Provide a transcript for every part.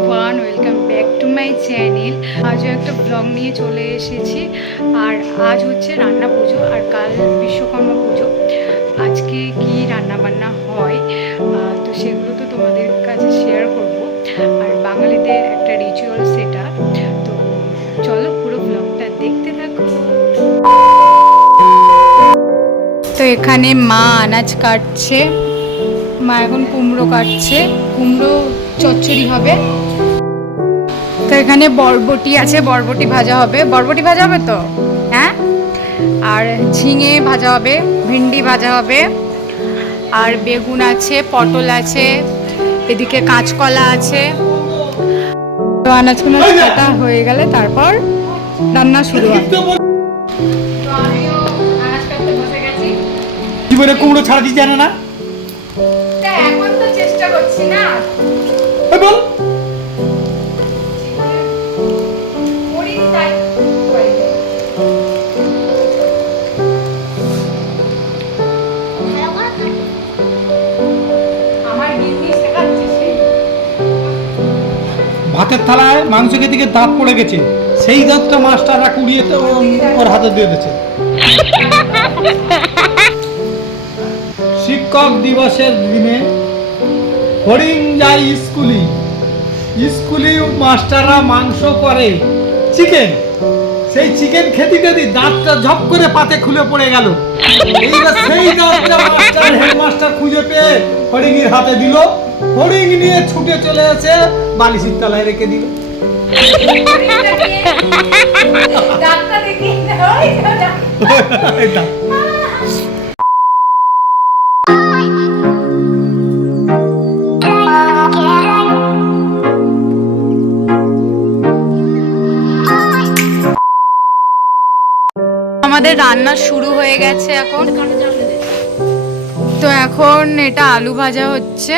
Everyone, welcome back to my channel. আজও একটা blog নিয়ে চলে এসেছি। আর আজ হচ্ছে রান্না পুজো আর কাল বিশ্বকর্মা পুজো। আজকে কি রান্না বান্না হয় তো সেগুলো তো তোমাদের কাছে শেয়ার করব। আর বাঙালিদের একটা রিচুয়াল সেটা। তো চলো পুরো ব্লগটা দেখতে থাকো। তো এখানে মা আনাজ কাটছে। মা এখন কুমড়ো কাটছে, কুমড়ো চচ্চড়ি হবে। তো এখানে বরবটি আছে, বরবটি ভাজা হবে। বরবটি ভাজা হবে তো, হ্যাঁ। আর ঝিঙে ভাজা হবে, ভিন্ডি ভাজা হবে, আর বেগুন আছে, পটল আছে, এদিকে কাঁচকলা আছে। তো আনাজগুলো কাটা হয়ে গেলে তারপর রান্না শুরু হবে। তো আমিও আনাজ কাটতে বসে গেছি। জীবনে কুমড়ো ছাড়া দিতে জানে না? এখন তো চেষ্টা করছি না। বল ভাতের থালায় মাংস খেতে গিয়ে দাঁত পড়ে গেছে, সেই দাঁতটা মাস্টাররা কুড়িয়ে তো ওর হাতে দিয়ে দিয়েছে। শিক্ষক দিবসের দিনে হরিণ যায় স্কুলে, স্কুলে মাস্টাররা মাংস করে চিকেন, সেই চিকেন খেতে খেতে দাঁতটা ঝপ করে পাতে খুলে পড়ে গেল। এইবার সেই দাঁতটা মাস্টার হেডমাস্টার খুঁজে পেয়ে হরিণের হাতে দিল। হরিণ নিয়ে ছুটে চলে এসে বালিশের তলায় রেখে দিল। আমাদের রান্না শুরু হয়ে গেছে এখন। তো এখন এটা আলু ভাজা হচ্ছে,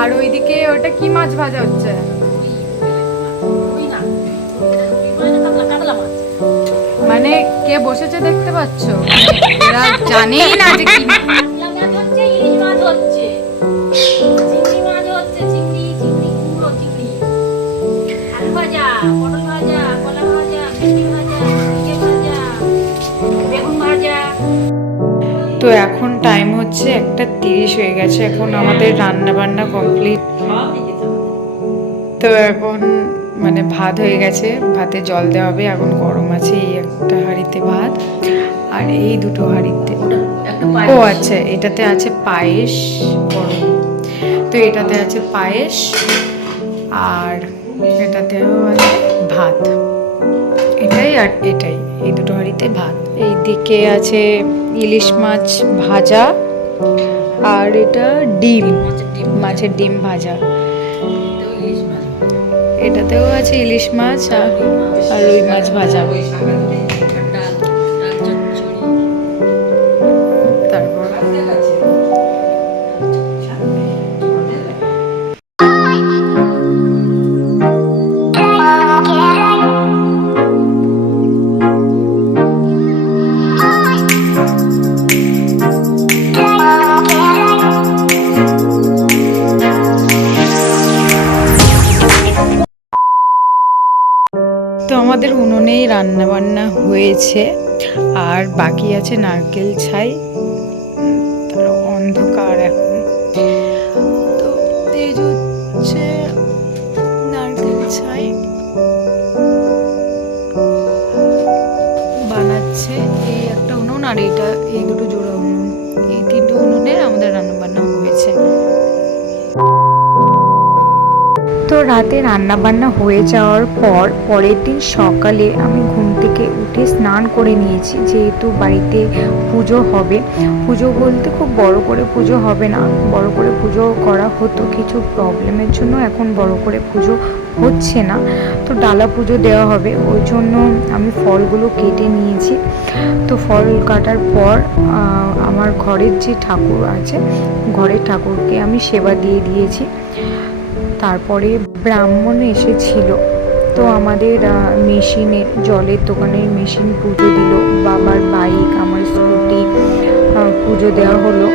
আর ওইদিকে ওটা কি মাছ ভাজা হচ্ছে? মানে কে বসেছে দেখতে পাচ্ছ? এরা জানেই না যে কি তো এখন টাইম হচ্ছে 1:30 হয়ে গেছে। এখন আমাদের রান্না বান্না কমপ্লিট। তো এখন মানে ভাত হয়ে গেছে, ভাতে জল দেওয়া হবে। এখন গরম আছে এই একটা হাঁড়িতে ভাত, আর এই দুটো হাঁড়িতে, ও আচ্ছা, এটাতে আছে পায়েস গরম। তো এটাতে আছে পায়েস, আর এটাতেও আছে ভাত। এটাই আর এটাই, এই দুটো হাঁড়িতে ভাত। এইদিকে আছে ইলিশ মাছ ভাজা, আর এটা ডিম, মাছের ডিম ভাজা। এটাতেও আছে ইলিশ মাছ আর রুই মাছ ভাজা। তারপর তো আমাদের উনুনেই রান্না বান্না হয়েছে, আর বাকি আছে নারকেল ছাই। তার অন্ধকার এখন। তো এই হচ্ছে নারকেল ছাই বানাচ্ছে এই একটা উনুন, আর এইটা, এই দুটো জোড়া উনুন, এই তিনটে উনুনে আমাদের রান্না বান্না হয়েছে। তো রাতে রান্না বান্না হয়ে যাওয়ার পর পরের দিন সকালে আমি ঘুম থেকে উঠে স্নান করে নিয়েছি, যেহেতু বাড়িতে পুজো হবে। পুজো বলতে খুব বড় করে পুজো হবে না, বড় করে পুজো করা হতো, কিছু প্রবলেমের জন্য এখন বড় করে পুজো হচ্ছে না। তো ডালা পুজো দেওয়া হবে, ওই জন্য আমি ফলগুলো কেটে নিয়েছি। তো ফল কাটার পর আমার ঘরের যে ঠাকুর আছে, ঘরের ঠাকুরকে আমি সেবা দিয়ে দিয়েছি। তারপরে ব্রাহ্মণ এসেছিল, তো আমাদের মেশিনের, জলের দোকানের মেশিন পুজো দিল, বাবার বাইক, আমার স্কুটি পুজো দেওয়া হলো।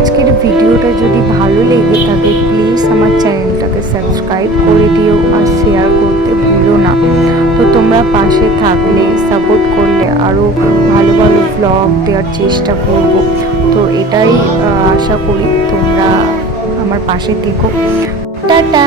আজকের ভিডিওটা যদি ভালো লেগে থাকে প্লিজ আমার চ্যানেলটাকে সাবস্ক্রাইব করে দিও আর শেয়ার করতে ভুলো না। তো তোমরা পাশে থাকলে সাপোর্ট করলে আরও ভালো ভালো ব্লগ দেওয়ার চেষ্টা করব। তো এটাই আশা করি তোমরা আমার পাশে থেকো। টাটা।